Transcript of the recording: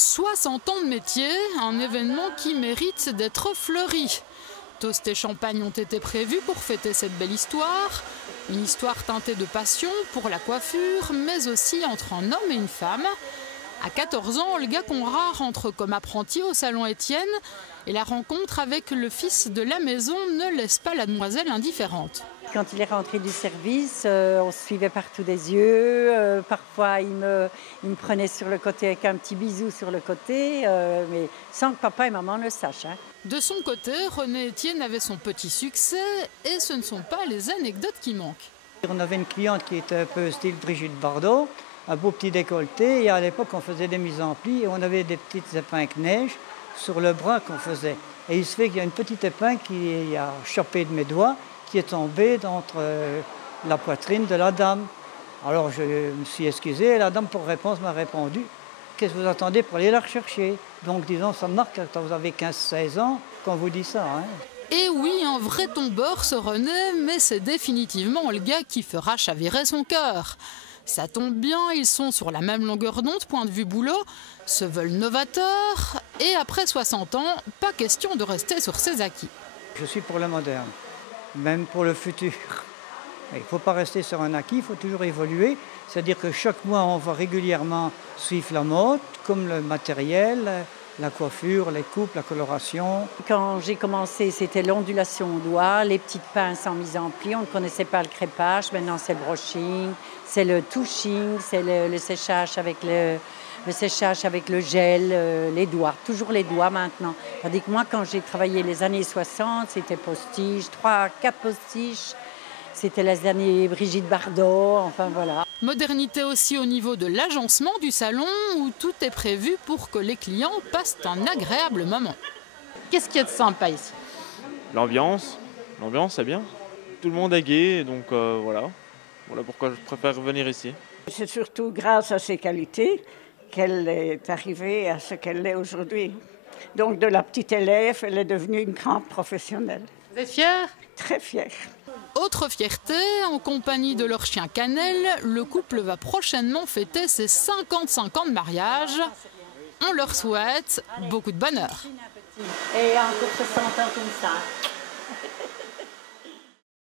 60 ans de métier, un événement qui mérite d'être fleuri. Toast et champagne ont été prévus pour fêter cette belle histoire. Une histoire teintée de passion pour la coiffure, mais aussi entre un homme et une femme. À 14 ans, Olga Conrad rentre comme apprentie au salon Étienne et la rencontre avec le fils de la maison ne laisse pas la demoiselle indifférente. Quand il est rentré du service, on se suivait partout des yeux. Parfois, il me prenait sur le côté avec un petit bisou sur le côté, mais sans que papa et maman le sachent. De son côté, René Étienne avait son petit succès et ce ne sont pas les anecdotes qui manquent. On avait une cliente qui était un peu style Brigitte Bardot, un beau petit décolleté, et à l'époque on faisait des mises en plis et on avait des petites épingles neige sur le bras qu'on faisait. Et il se fait qu'il y a une petite épingle qui a chopé de mes doigts, qui est tombée entre la poitrine de la dame. Alors je me suis excusé et la dame pour réponse m'a répondu « Qu'est-ce que vous attendez pour aller la rechercher ?» Donc disons, ça me marque quand vous avez 15-16 ans qu'on vous dit ça. Et oui, un vrai tombeur ce René, mais c'est définitivement Olga qui fera chavirer son cœur. Ça tombe bien, ils sont sur la même longueur d'onde, point de vue boulot, se veulent novateurs, et après 60 ans, pas question de rester sur ses acquis. Je suis pour le moderne, même pour le futur. Il ne faut pas rester sur un acquis, il faut toujours évoluer. C'est-à-dire que chaque mois, on va régulièrement suivre la mode, comme le matériel, la coiffure, les coupes, la coloration. Quand j'ai commencé, c'était l'ondulation au doigt, les petites pinces en mise en pli. On ne connaissait pas le crépage. Maintenant, c'est le brushing, c'est le touching, c'est le séchage avec le séchage avec le gel, les doigts. Toujours les doigts maintenant. Tandis que moi, quand j'ai travaillé les années 60, c'était postiche, 3-4 postiches. C'était les années Brigitte Bardot, enfin voilà. Modernité aussi au niveau de l'agencement du salon où tout est prévu pour que les clients passent un agréable moment. Qu'est-ce qu'il y a de sympa ici? L'ambiance c'est bien. Tout le monde est gai, donc voilà pourquoi je préfère venir ici. C'est surtout grâce à ses qualités qu'elle est arrivée à ce qu'elle est aujourd'hui. Donc de la petite élève, elle est devenue une grande professionnelle. Vous êtes fière? Très fière. Autre fierté, en compagnie de leur chien Cannelle, le couple va prochainement fêter ses 55 ans de mariage. On leur souhaite beaucoup de bonheur. Et encore 60 ans comme ça.